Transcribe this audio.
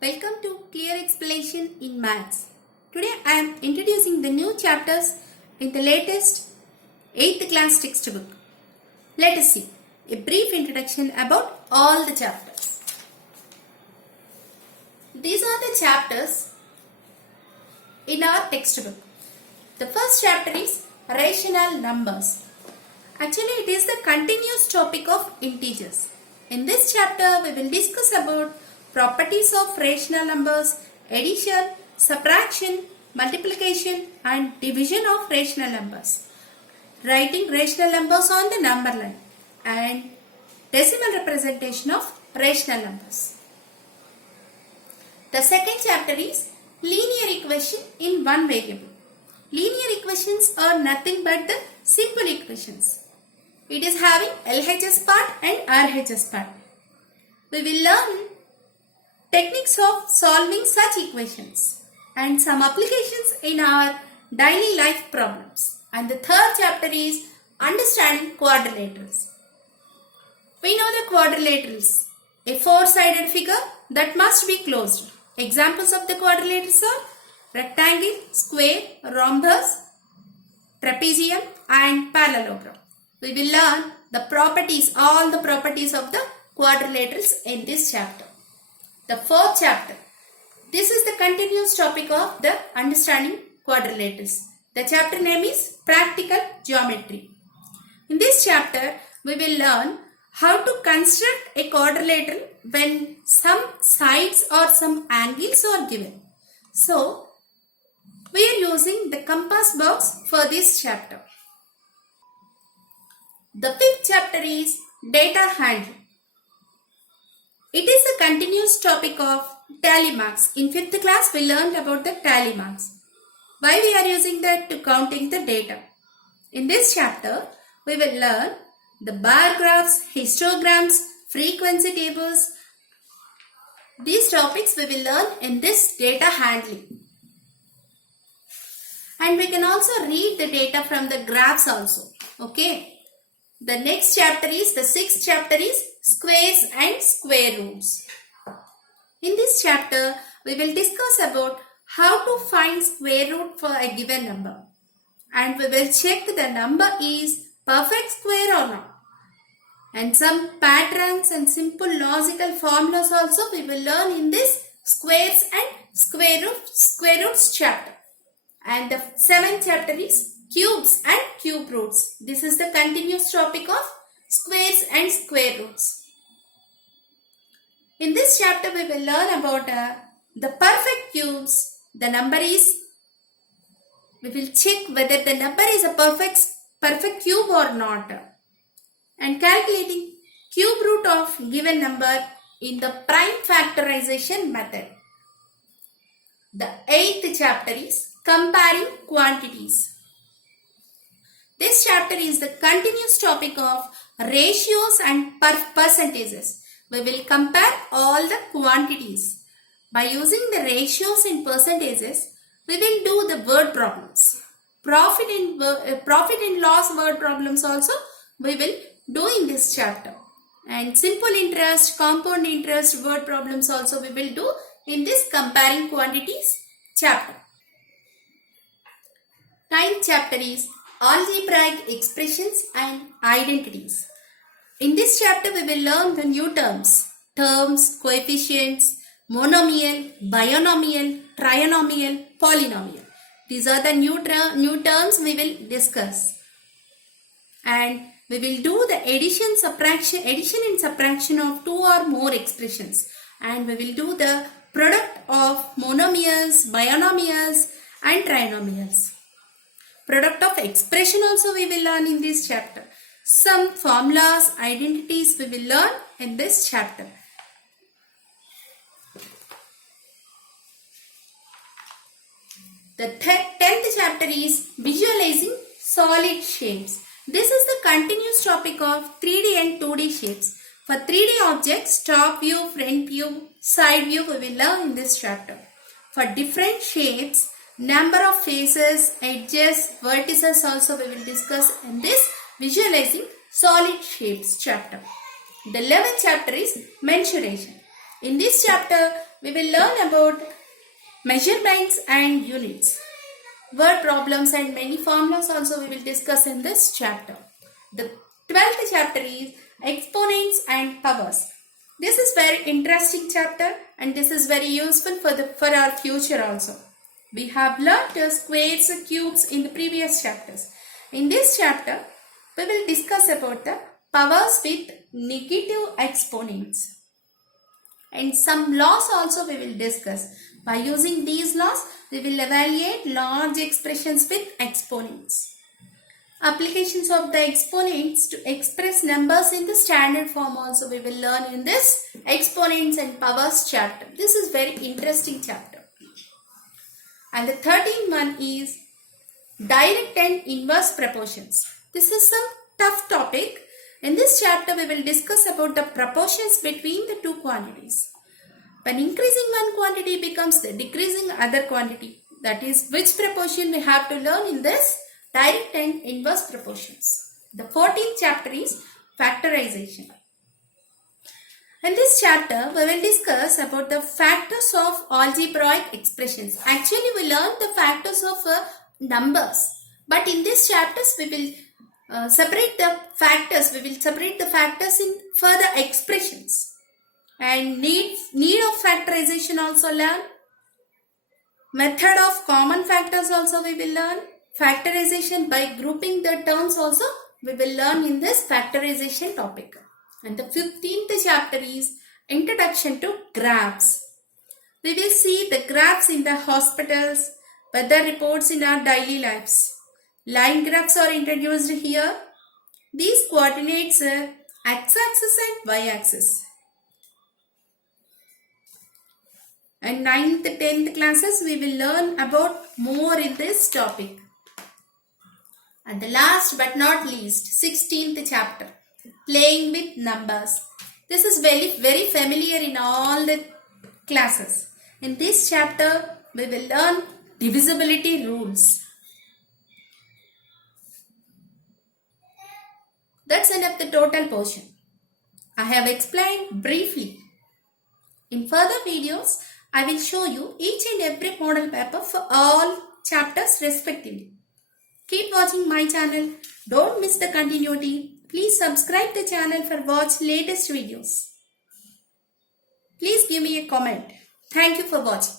Welcome to Clear Explanation in Maths. Today I am introducing the new chapters in the latest 8th class textbook. Let us see a brief introduction about all the chapters. These are the chapters in our textbook. The first chapter is rational numbers. Actually, it is the continuous topic of integers. In this chapter, we will discuss about properties of rational numbers, addition, subtraction, multiplication and division of rational numbers, writing rational numbers on the number line and decimal representation of rational numbers. The second chapter is linear equation in one variable. Linear equations are nothing but the simple equations. It is having LHS part and RHS part. We will learn techniques of solving such equations and some applications in our daily life problems. And the third chapter is understanding quadrilaterals. We know the quadrilaterals, a four-sided figure that must be closed. Examples of the quadrilaterals are rectangle, square, rhombus, trapezium and parallelogram. We will learn the properties, all the properties of the quadrilaterals in this chapter. The fourth chapter. This is the continuous topic of the understanding quadrilaterals. The chapter name is Practical Geometry. In this chapter, we will learn how to construct a quadrilateral when some sides or some angles are given. So, we are using the compass box for this chapter. The fifth chapter is data handling. It is a continuous topic of tally marks. In 5th class, we learned about the tally marks. Why we are using that to counting the data. In this chapter, we will learn the bar graphs, histograms, frequency tables. These topics we will learn in this data handling. And we can also read the data from the graphs also. Okay. The next chapter is, the 6th chapter is squares and square roots. In this chapter, we will discuss about how to find square root for a given number. And we will check the number is perfect square or not. And some patterns and simple logical formulas also we will learn in this squares and square roots chapter. And the 7th chapter is cubes and cube roots. This is the continuous topic of squares and square roots. In this chapter, we will learn about the perfect cubes. The number is, we will check whether the number is a perfect cube or not. And calculating cube root of given number in the prime factorization method. The 8th chapter is comparing quantities. This chapter is the continuous topic of ratios and percentages. We will compare all the quantities. By using the ratios and percentages, we will do the word problems. Profit and loss word problems also we will do in this chapter. And simple interest, compound interest word problems also we will do in this comparing quantities chapter. 9th chapter is algebraic expressions and identities. In this chapter, we will learn the new terms, coefficients, monomial, binomial, trinomial, polynomial. These are the new terms we will discuss. And we will do the addition and subtraction of two or more expressions. And we will do the product of monomials, binomials and trinomials. Product of expression also we will learn in this chapter. Some formulas, identities we will learn in this chapter. The 10th chapter is visualizing solid shapes. This is the continuous topic of 3D and 2D shapes. For 3D objects, top view, front view, side view we will learn in this chapter. For different shapes, number of faces, edges, vertices also we will discuss in this visualizing solid shapes chapter. The 11th chapter is mensuration. In this chapter, we will learn about measurements and units. Word problems and many formulas also we will discuss in this chapter. The 12th chapter is exponents and powers. This is very interesting chapter and this is very useful for our future also. We have learnt squares and cubes in the previous chapters. In this chapter, we will discuss about the powers with negative exponents. And some laws also we will discuss. By using these laws, we will evaluate large expressions with exponents. Applications of the exponents to express numbers in the standard form also we will learn in this exponents and powers chapter. This is very interesting chapter. And the 13th one is direct and inverse proportions. This is some tough topic. In this chapter, we will discuss about the proportions between the two quantities. When increasing one quantity becomes the decreasing other quantity. That is which proportion we have to learn in this direct and inverse proportions. The 14th chapter is factorization. In this chapter, we will discuss about the factors of algebraic expressions. Actually, we learned the factors of numbers. But in this chapters, we will separate the factors. We will separate the factors in further expressions. And need of factorization also learn. Method of common factors also we will learn. Factorization by grouping the terms also we will learn in this factorization topic. And the 15th chapter is Introduction to Graphs. We will see the graphs in the hospitals, weather reports in our daily lives. Line graphs are introduced here. These coordinates are x-axis and y-axis. And 9th, 10th classes we will learn about more in this topic. And the last but not least, 16th chapter, playing with numbers. This is very familiar in all the classes. In this chapter, we will learn divisibility rules. That's enough the total portion. I have explained briefly. In further videos, I will show you each and every model paper for all chapters respectively. Keep watching my channel. Don't miss the continuity. Please subscribe the channel for watch latest videos. Please give me a comment. Thank you for watching.